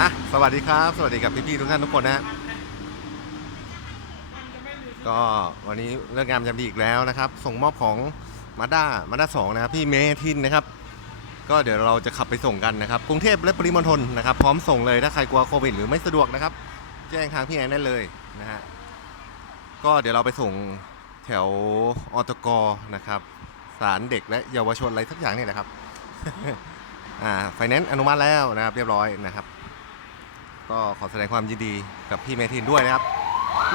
อะสวัสดีครับ สวัสดีกับพี่ๆทุกท่านทุกคนนะก็วันนี้เลิกงามยามดีอีกแล้วนะครับ ส่งมอบของมาด้ามาด้าสองนะครับ พี่เมทินนะครับ ก็เดี๋ยวเราจะขับไปส่งกันนะครับ กรุงเทพและปริมณฑลนะครับ พร้อมส่งเลยถ้าใครกลัวโควิดหรือไม่สะดวกนะครับ แจ้งทางพี่แอนได้เลยนะฮะก็เดี๋ยวเราไปส่งแถวอตกนะครับศาลเด็กและเยาวชนอะไรสักอย่างเนี่ยแหละครับ อ่าไฟแนนซ์อนุมัติแล้วนะครับ เรียบร้อยนะครับ ก็ขอแสดงความยินดีกับพี่เมทินด้วยนะครับ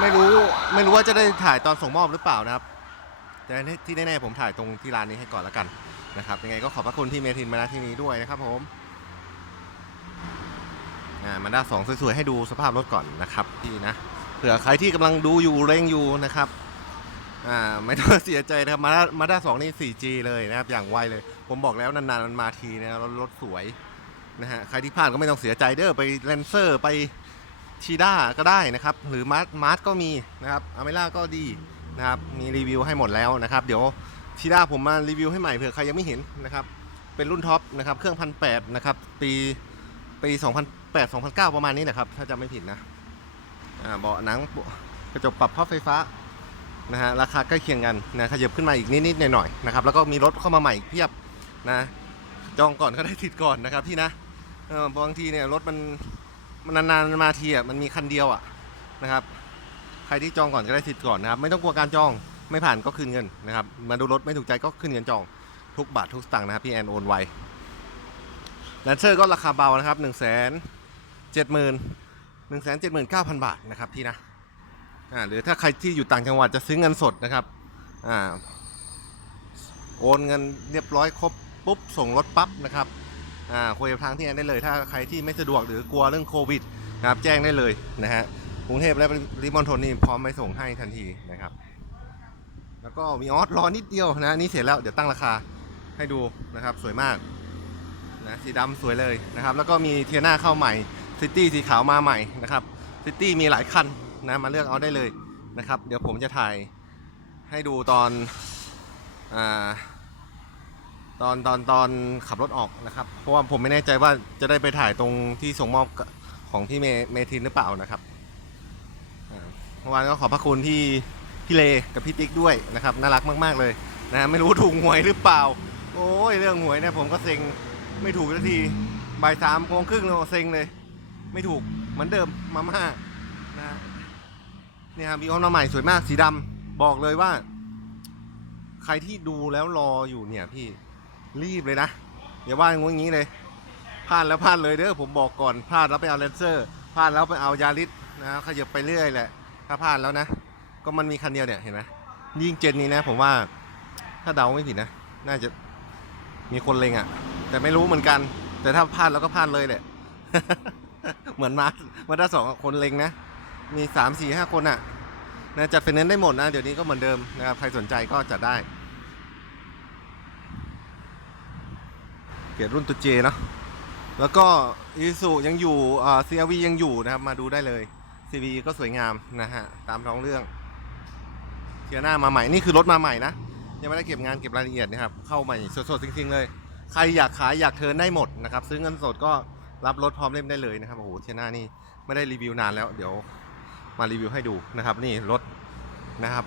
ไม่รู้ไม่รู้ว่าจะได้ถ่ายตอนส่งมอบหรือเปล่านะครับ แต่ที่แน่ๆผมถ่ายตรงที่ร้านนี้ให้ก่อนแล้วกันนะครับยังไงก็ขอบพระคุณพี่เมทินมาณที่นี้ด้วยนะครับผมอ่ามันด้าสองสวยๆให้ดูสภาพรถก่อนนะครับพี่นะเผื่อใครที่กำลังดูอยู่เร่งอยู่นะครับอ่าไม่ต้องเสียใจนะครับมาด้ามาด้าสองนี่ 4G เลยนะครับอย่างไวเลย ผมบอกแล้วนานๆมันมาทีนะรถรถสวยนะฮะใครที่พลาดก็ไม่ต้องเสียใจเด้อไปเลนเซอร์ไปชีด้าก็ได้นะครับ หรือมาร์ทมาร์ทก็มีนะครับอเมล่าก็ดีนะครับมีรีวิวให้หมดแล้วนะครับ เดี๋ยวชีด้าผมมารีวิวให้ใหม่เผื่อใครยังไม่เห็นนะครับ เป็นรุ่นท็อปนะครับเครื่องพันแปดนะครับปีปี2008 2009 ประมาณนี้นะครับ ถ้าจำไม่ผิดนะอ่าเบาะหนังกระจกปรับพับไฟฟ้านะฮะราคาใกล้เคียงกันนะขยับขึ้นมาอีกนิดๆหน่อยๆนะครับแล้วก็มีรถเข้ามาใหม่เพียบ นะจองก่อนก็ได้ติดก่อนนะครับพี่นะเออบางทีเนี่ยรถมันมันนานๆมาทีอะมันมีคันเดียวอะนะครับ ใครที่จองก่อนก็ได้ติดก่อนนะครับ ไม่ต้องกลัวการจองไม่ผ่านก็คืนเงินนะครับ มาดูรถไม่ถูกใจก็ขึ้นเงินจองทุกบาททุกสตางค์นะครับพี่แอนโอนไวแลนเซอร์ก็ราคาเบานะครับ1นึ่งแสนเจ็ดหมื่นหนึ่งแสนเจ็ดหมื่นเก้าพันบาทนะครับพี่นะอ่าหรือถ้าใครที่อยู่ต่างจังหวัดจะซื้อเงินสดนะครับอ่าโอนเงินเรียบร้อยครบ ปุ๊บส่งรถปั๊บนะครับอ่าคุยกับทางที่แอนได้เลย ถ้าใครที่ไม่สะดวกหรือกลัวเรื่องโควิดนะครับแจ้งได้เลยนะฮะกรุงเทพและริมณฑลนี่พร้อมไปส่งให้ทันทีนะครับ แล้วก็มีออสรอนิดเดียวนะนี่เสร็จแล้วเดี๋ยวตั้งราคาให้ดูนะครับสวยมากนะสีดำสวยเลยนะครับ แล้วก็มีเทียน่าเข้าใหม่ซิตี้สีขาวมาใหม่นะครับซิตี้มีหลายคันนะมาเลือกเอาได้เลยนะครับ เดี๋ยวผมจะถ่ายให้ดูตอนอ่า ตอนตอนตอนขับรถออกนะครับ เพราะว่าผมไม่แน่ใจว่าจะได้ไปถ่ายตรงที่ส่งมอบของที่เมเมทินหรือเปล่านะครับเมื่อวานก็ขอบพระคุณที่พี่เลกับพี่ติ๊กด้วยนะครับน่ารักมาก ๆเลยนะไม่รู้ถูกหวยหรือเปล่า โอ้ยเรื่องหวยเนี่ยผมก็เซ็งไม่ถูกสักทีบ่ายสามโมงครึ่งเราเซ็งเลย ไม่ถูกเหมือนเดิมมาม่านะเนี่ยครับมีออนมาใหม่สวยมากสีดำบอกเลยว่า ใครที่ดูแล้วรออยู่เนี่ยพี่ รีบเลยนะอย่าว่าอย่างงี้เลยพลาดแล้วพลาดเลยเด้อผมบอกก่อนพลาดแล้วไปเอาเลนเซอร์พลาดแล้วไปเอายาริสนะขยับไปเรื่อยแหละถ้าพลาดแล้วนะ ก็มันมีคันเดียวเนี่ยเห็นไหมยิ่งเจนนี้นะผมว่าถ้าเดาไม่ผิดนะ น่าจะมีคนเลงอะ่ะ แต่ไม่รู้เหมือนกัน แต่ถ้าพลาดแล้วก็พลาดเลยแหละเหมือนมามาได้สองคนเลงนะ มีสามสี่ห้าคนอะ่ะนะจัดไฟแนนซ์ได้หมดนะ เดี๋ยวนี้ก็เหมือนเดิมนะครับ ใครสนใจก็จัดได้ กียรติรุ่นตัวเจเนาะแล้วก็อีซูยังอยู่อ่า CRV ยังอยู่นะครับ มาดูได้เลย CV ก็สวยงามนะฮะ ตามท้องเรื่องเทียน่ามาใหม่นี่คือรถมาใหม่นะยังไม่ได้เก็บงานเก็บรายละเอียดนะครับ เข้าใหม่สดๆจริงๆเลย ใครอยากขายอยากเทินได้หมดนะครับ ซื้อเงินสดก็รับรถพร้อมเล่มได้เลยนะครับโอ้โหเทียน่านี่ไม่ได้รีวิวนานแล้ว เดี๋ยวมารีวิวให้ดูนะครับ นี่รถนะครับ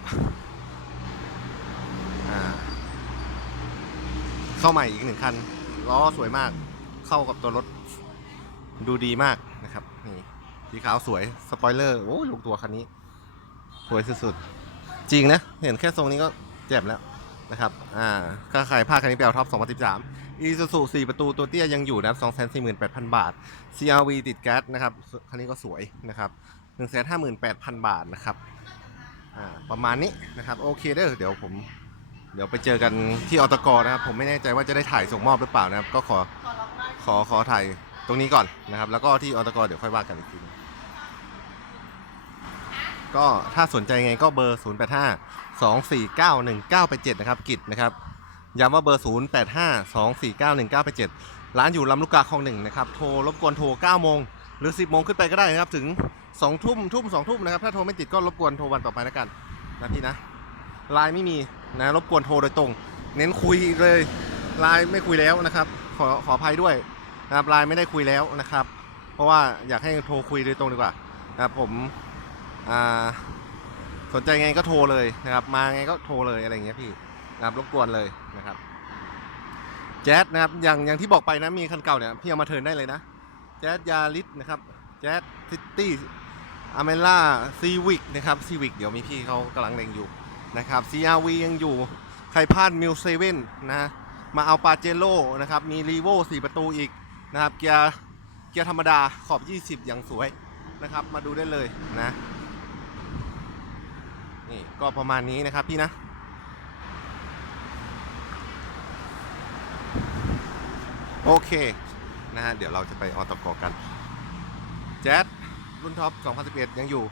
อ่าเข้าใหม่อีกหนึ่งคัน ล้อสวยมาก เข้ากับตัวรถดูดีมากนะครับนี่สีขาวสวยสปอยเลอร์โอ้ลูกตัวคันนี้ สวยสุดๆจริงนะ เห็นแค่ทรงนี้ก็เจ็บแล้วนะครับอ่าถ้าใครพลาดคันนี้ไปเอาท็อป 2013 อีซูซู4ประตูตัวเตี้ยยังอยู่นะครับ248,000 บาท CRV ติดแก๊สนะครับ คันนี้ก็สวยนะครับ 158,000 บาทนะครับ อ่า ประมาณนี้นะครับ โอเคเด้อเดี๋ยวผม เดี๋ยวไปเจอกันที่อตกนะครับ ผมไม่แน่ใจว่าจะได้ถ่ายส่งมอบหรือเปล่านะครับ ก็ขอขอขอถ่ายตรงนี้ก่อนนะครับ แล้วก็ที่อตกเดี๋ยวค่อยว่ากันอีกทีก็ถ้าสนใจไงก็เบอร์ 0 8 5 2 4 9 1 9 8 7 นะครับ กิจนะครับย้ำว่าเบอร์ 0 8 5 2 4 9 1 9 8 7 ร้านอยู่ลำลูกกาคลองหนึ่งนะครับ โทรรบกวนโทร 9 โมง หรือ 10 โมงขึ้นไปก็ได้นะครับ ถึง 2 ทุ่มทุ่ม 2 ทุ่มนะครับ ถ้าโทรไม่ติดก็รบกวนโทรวันต่อไปแล้วกันนะพี่นะไลน์ไม่มี นะรบกวนโทรโดยตรง เน้นคุยเลยไลน์ไม่คุยแล้วนะครับ ขอขออภัยด้วยนะครับไลน์ไม่ได้คุยแล้วนะครับ เพราะว่าอยากให้โทรคุยโดยตรงดีกว่านะครับผมสนใจไงก็โทรเลยนะครับ มาไงก็โทรเลยอะไรเงี้ยพี่นะครับรบกวนเลยนะครับแจ๊สนะครับอย่างอย่างที่บอกไปนะมีคันเก่าเนี่ยพี่เอามาเทิร์นได้เลยนะแจ๊สยาริสนะครับแจ๊สซิตี้อเมล่าซีวิกนะครับซีวิกเดี๋ยวมีพี่เขากำลังเล็งอยู่ นะครับ CRV ยังอยู่ใครพลาดมิวเซเว่นนะมาเอาปาเจโร่นะครับ มีรีโว4ประตูอีกนะครับ เกียร์เกียร์ธรรมดาขอบ 20 อย่างสวยนะครับ มาดูได้เลยนะ นี่ก็ประมาณนี้นะครับพี่นะโอเคนะฮะเดี๋ยวเราจะไปออตกกัน แจ๊สรุ่นท็อป 2011 ยังอยู่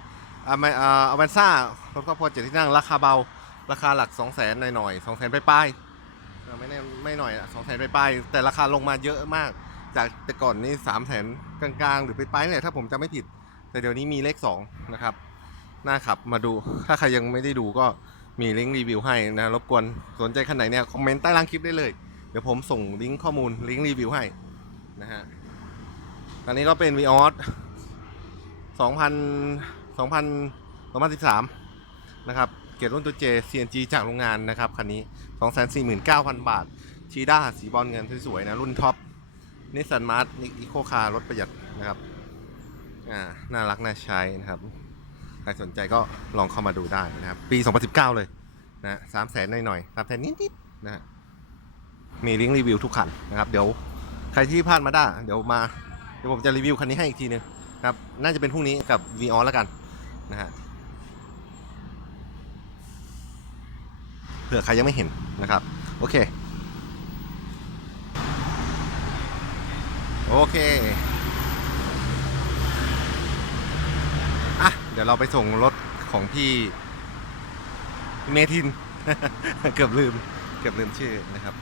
อ่าไม่อ่าอเวนซ่ารถครอบครัวเจ็ดที่นั่งราคาเบา ราคาหลัก2 0 0 0 0 0หน่อยๆ2 0 0 0 0 0ปลายไม่แน่ไม่หน่อยสองแสนไปปลายแต่ราคาลงมาเยอะมาก จากแต่ก่อนนี่สามแสนกลางๆ หรือไปปลายเนี่ยถ้าผมจำไม่ผิด แต่เดี๋ยวนี้มีเลขสองนะครับน่าขับมาดูถ้าใครยังไม่ได้ดูก็มีลิงก์รีวิวให้นะรบกวนสนใจคันไหนเนี่ยคอมเมนต์ใต้ล่างคลิปได้เลย เดี๋ยวผมส่งลิงก์ข้อมูลลิงก์รีวิวให้นะฮะอันนี้ก็เป็น v ีออสส องพันสองพันสองพันสิบสามนะครับ เกรดรุ่นตัวเจ CNG จากโรงงานนะครับ คันนี้ 249,000 บาท ชีด้าสีบอลเงินสวยๆนะ รุ่นท็อปนิสสันมาร์ทอีโคคาร์รถประหยัดนะครับ อ่า น่ารักน่าใช้นะครับ ใครสนใจก็ลองเข้ามาดูได้นะครับ ปี 2019 เลยนะสามแสนหน่อยๆสามแสนนิดๆนะฮะมีลิงก์รีวิวทุกคันนะครับ เดี๋ยวใครที่พลาดมาได้ เดี๋ยวมา เดี๋ยวผมจะรีวิวคันนี้ให้อีกทีนึงนะครับ น่าจะเป็นพรุ่งนี้กับ v ีออแล้วกัน นะฮะเผื่อใครยังไม่เห็นนะครับ โอเค โอเคอะเดี๋ยวเราไปส่งรถของพี่เมทิน เกือบลืม เกือบลืมชื่อนะครับ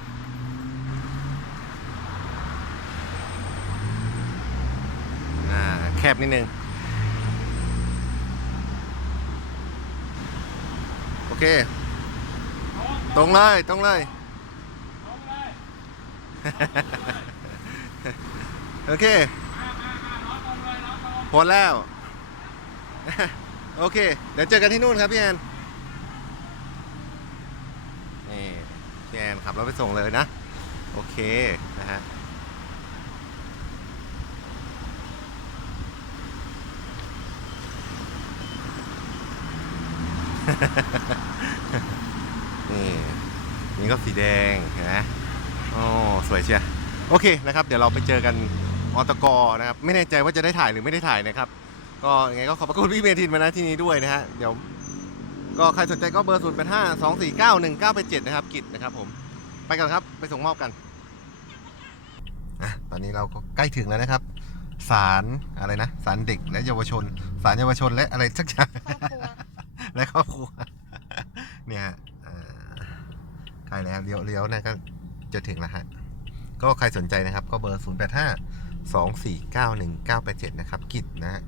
อ่าแคบนิดนึง โอ เค ตรงเลย ตรงเลย โอเคพอแล้ว โอเค เดี๋ยวเจอกันที่นู่นครับพี่แอน นี่ พี่แอนขับรถไปส่งเลยนะ โอเค นะฮะ นี่นี่ก็สีแดงเห็นไหมโอ้สวยเชียโอเคนะครับ เดี๋ยวเราไปเจอกันออตกนะครับ ไม่แน่ใจว่าจะได้ถ่ายหรือไม่ได้ถ่ายนะครับ ก็ยังไงก็ขอบพระคุณพี่เมทินมาณที่นี้ด้วยนะฮะ เดี๋ยว ก็ใครสนใจก็เบอร์ศูนย์เป็นห้าสองสี่เก้าหนึ่งเก้าเป็นเจ็ดนะครับ กิจนะครับผม ไปกันครับ ไปส่งมอบกันอะตอนนี้เราก็ใกล้ถึงแล้วนะครับศาลอะไรนะศาลเด็กและเยาวชนศาลเยาวชนและอะไรสักอย่างครอบครัว และครอบครัว เนี่ยใกล้แล้วเลี้ยวเลี้ยวนะก็จะถึงแล้วฮะ ก็ใครสนใจนะครับ ก็เบอร์ 0 8 5 2 4 9 1 9 8 7 นะครับ กิจนะฮะ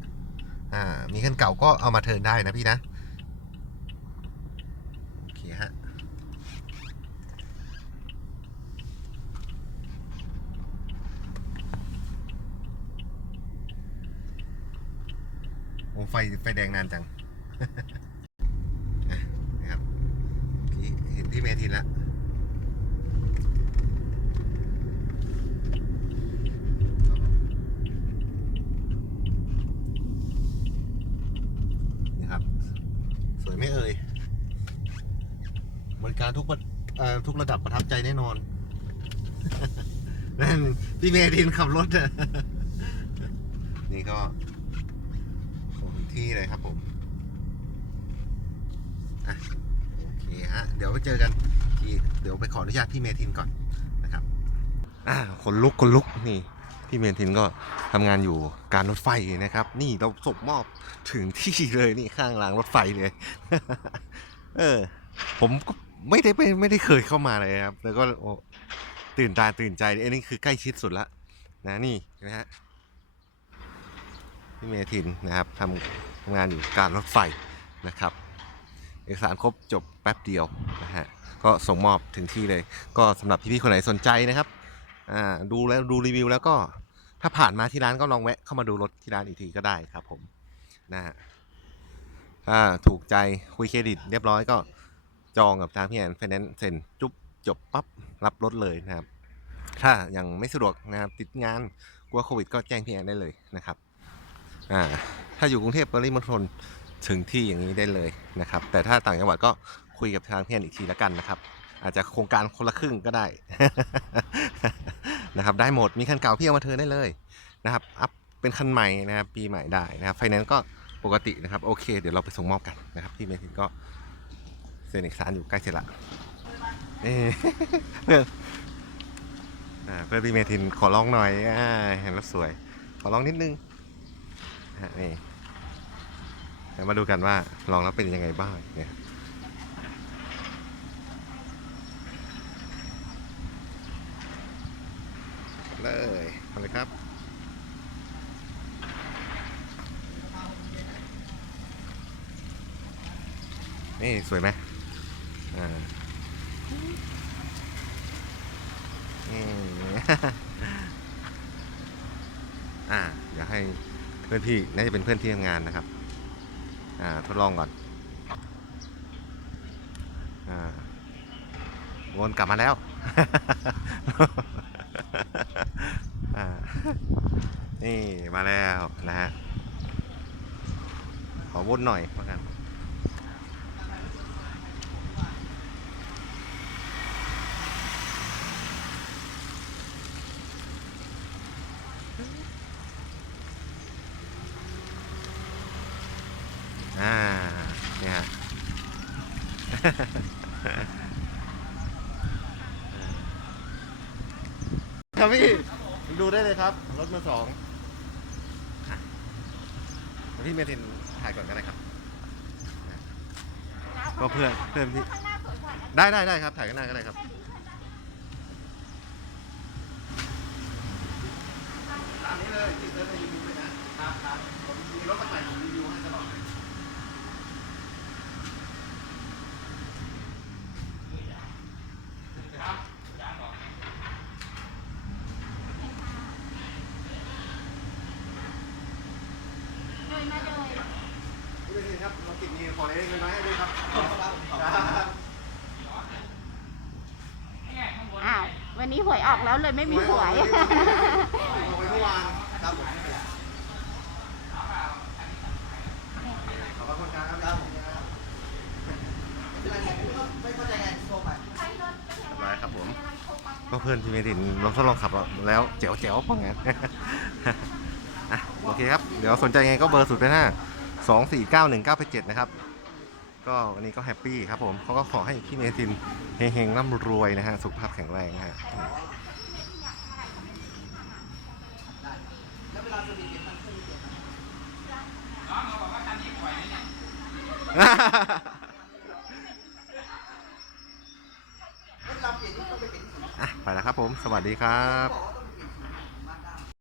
มีคันเก่าก็เอามาเทิร์นได้นะพี่นะ โอเคฮะโอ้ไฟไฟแดงนานจัง อะนะครับพี่เห็นพี่เมทินแล้ว นี่ครับ สวยไหม่เอ่ย บริการทุกปรทุกระดับประทับใจแน่นอนนั่นพี่เมทินขับรถนี่ก็ของที่เลยครับผมอะโอเคฮะเดี๋ยวไปเจอกันที่เดี๋ยวไปขออนุญาตพี่เมทินก่อนนะครับอ่าขนลุกขนลุกนี่พี่เมทินก็ทำงานอยู่การรถไฟนะครับ นี่เราส่งมอบถึงที่เลยนี่ข้างรางรถไฟเลย เออ ผมก็ ไม่ได้ไม่ไม่ได้เคยเข้ามาเลยครับ แล้วก็โอ้ตื่นตาตื่นใจอันนี้คือใกล้ชิดสุดละนะนี่นะฮะพี่เมทินนะครับทำทำงานอยู่การรถไฟนะครับ เอกสารครบจบแป๊บเดียวนะฮะก็ส่งมอบถึงที่เลย ก็สำหรับพี่ๆคนไหนสนใจนะครับอ่าดูแล้วดูรีวิวแล้วก็ถ้าผ่านมาที่ร้านก็ลองแวะเข้ามาดูรถที่ร้านอีกทีก็ได้ครับผมนะฮะถ้าถูกใจคุยเครดิตเรียบร้อยก็ จองกับทางพี่แอนไฟแนนซ์เซ็นจุ๊บจบปั๊บรับรถเลยนะครับ ถ้ายังไม่สะดวกนะครับติดงานกลัวโควิดก็แจ้งพี่แอนได้เลยนะครับอ่าถ้าอยู่กรุงเทพปริมณฑลถึงที่อย่างนี้ได้เลยนะครับ แต่ถ้าต่างจังหวัดก็คุยกับทางพี่แอนอีกทีล้วกันนะครับ อาจจะโครงการคนละครึ่งก็ได้นะครับ ได้หมดมีคันเก่าพี่เอามาเทินได้เลยนะครับอัพเป็นคันใหม่นะครับปีใหม่ได้นะครับไฟแนนซ์ก็ปกตินะครับโอเค เดี๋ยวเราไปส่งมอบกันนะครับพี่เมทินก็ เซ็นเอกสารอยู่ใกล้เสร็จละเอ้เพื่อเพื่อพี่เมทินขอลองหน่อยอ่าเห็นแล้วสวย ขอลองนิดนึงอะนี่เดี๋ยวมาดูกันว่าลองแล้วเป็นยังไงบ้างเนี่ยเลยทำเลยครับนี่ สวยไหมอ่านี่ อ่า เดี๋ยวให้เพื่อนพี่น่าจะเป็นเพื่อนที่ทำงานนะครับอ่าทดลองก่อนอ่าวนกลับมาแล้วนี่มาแล้วนะฮะขอวนหน่อยมากัน อ่า เนี่ยฮะ ครับพี่ดูได้เลยครับรถมือสองอะเดี๋ยวพี่เมทินถ่ายก่อนก็ได้ครับ ก็เพื่อนเพื่อนพี่ได้ได้ได้ครับถ่ายกันหน้าก็ได้ครับ ตามนี้เลยติดเซิร์ชในยูทูบเลยนะครับครับผมมีรถคันใหม่ผมรีวิวให้ตลอดเลย เลยมาเลย พี่เมทินครับเราติดมีขอเล็กๆน้อยๆให้ด้วยครับครับ อ้าว วันนี้หวยออกแล้วเลยไม่มีหวย ลงไปเมื่อวานครับผมขอบคุณครับครับผมเรียบร้อยครับผมก็เพื่อนพี่เมดินลองทดลองขับแล้วเจ๋วเจ๋วๆว่างั้น อะโอเคครับ เดี๋ยวสนใจไงก็เบอร์สุดเลยนะสองสี่เก้าหนึ่งเก้าเจ็ดนะครับ ก็วันนี้ก็แฮปปี้ครับผมเขาก็ขอให้พี่เมทินเฮงๆร่ำรวยนะฮะ สุขภาพแข็งแรงนะฮะอะไปแล้วครับผม สวัสดีครับ